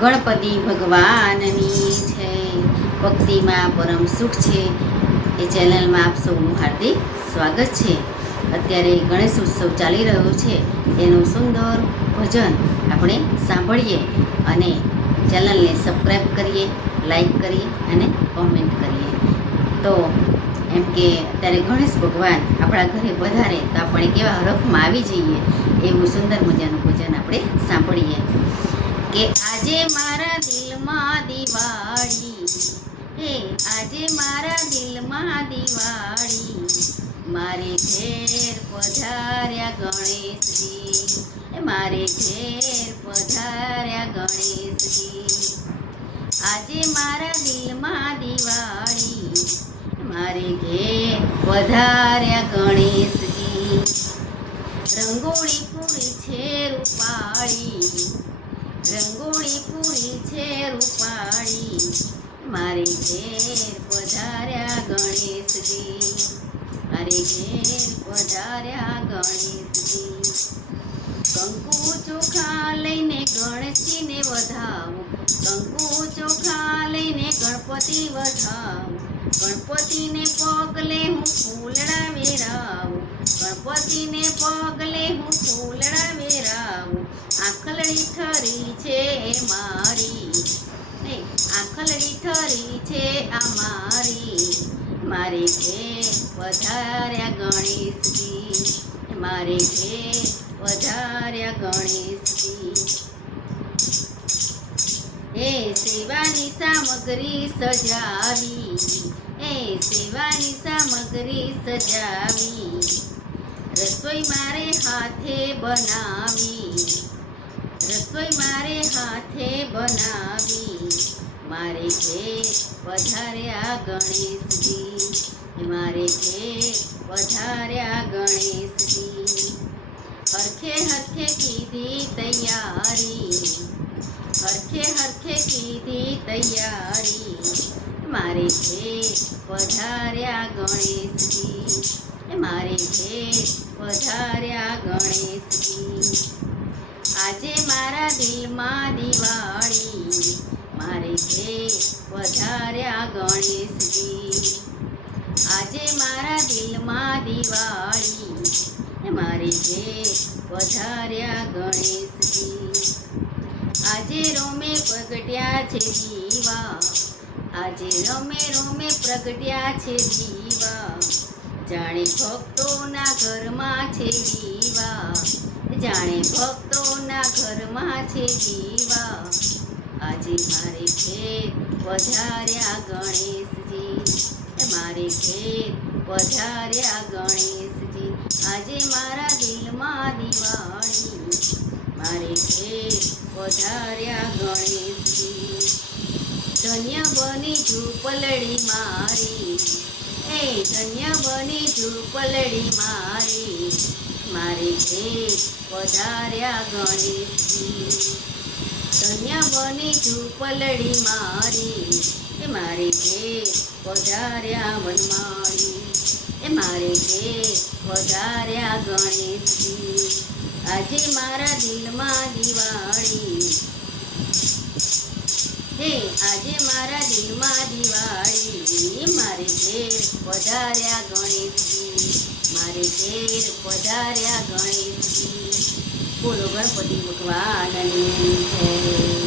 ગણપતિ ભગવાનની છે, ભક્તિમાં પરમ સુખ છે એ ચેનલમાં આપ સૌનું હાર્દિક સ્વાગત છે. અત્યારે ગણેશ ઉત્સવ ચાલી રહ્યો છે, એનું સુંદર ભજન આપણે સાંભળીએ અને ચેનલને સબસ્ક્રાઈબ કરીએ, લાઈક કરીએ અને કોમેન્ટ કરીએ. તો એમ કે અત્યારે ગણેશ ભગવાન આપણા ઘરે વધારે તો આપણે કેવા હરખમાં આવી જઈએ એવું સુંદર મજાનું ભજન આપણે સાંભળીએ કે આજે મારા દિલમાં દિવાળી, હે આજે મારા દિલમાં દિવાળી, મારે ઘેર પધાર્યા ગણેશજી, મારે ઘેર પધાર્યા ગણેશજી. આજે મારા દિલમાં દિવાળી, મારે ઘેર પધાર્યા ગણેશજી. રંગોળી પૂરી છે રૂપાળી, રંગોળી પૂરી છે રૂપાળી, મારે ઘેર પધાર્યા ગણેશજી, મારે ઘેર પધાર્યા ગણેશજી. કંકુ ચોખા લઈને ગણેશજીને વધાવું, કંકુ ચોખા લઈને ગણપતિ વધાવું, ગણપતિને પગલે હું ફૂલડા વેરાવું, ગણપતિને પગલે હું ફૂલડા વેરાવું. આખલડી ઠરી છે મારી, આખલડી ઠરી છે આ મારી, મારે ઘેર પધાર્યા ગણેશજી, મારે ઘેર પધાર્યા ગણેશજી. એ સેવાની સામગ્રી સજાવી, એ સેવાની સામગ્રી સજાવી, રસોઈ મારે હાથે બનાવી, રસોઈ મારે હાથે બનાવી, મારે ઘેર પધાર્યા ગણેશજી, મારે ઘેર પધાર્યા ગણેશજી. હરખે હરખે કીધી તૈયારી, હરખે હરખે કીધી તૈયારી, મારે ઘેર પધાર્યા ગણેશજી, મારે ઘેર પધાર્યા ગણેશજી. આજે મારા દિલમાં દિવાળી, મારે ઘેર પધાર્યા ગણેશજી. આજે મારા દિલમાં દિવાળી, મારે ઘેર પધાર્યા ગણેશજી. આજે રોમે પ્રગટ્યા છે દીવા, આજે રમે રોમે પ્રગટ્યા છે દીવા, જાણે ભક્તોના ઘરમાં છે દીવા, જાણે ભક્તોના ઘરમાં છે દીવા. આજે મારે ઘેર પધાર્યા ગણેશજી, મારે ઘેર પધાર્યા ગણેશજી. આજે મારા દિલમાં દિવાળી, મારે ઘેર પધાર્યા ગણેશજી. ધન્ય બની ઝૂંપલડી મારી, એ ધન્ય બની ઝૂંપલડી મારી, મારે ઘેર પધાર્યા ગણેશજી. ધન્ય બની ઝૂંપલડી મારી, એ મારે ઘેર પધાર્યા વનમાળી, એ મારે ઘેર પધાર્યા ગણેશજી. આજે મારા દિલમાં દિવાળી, હે આજે મારા દિલમાં દિવાળી, મારે ઘેર પધાર્યા ગણેશજી, મારે ઘેર પધાર્યા ગણેશજી. બોલો ગણપતિ ભગવાનની જય.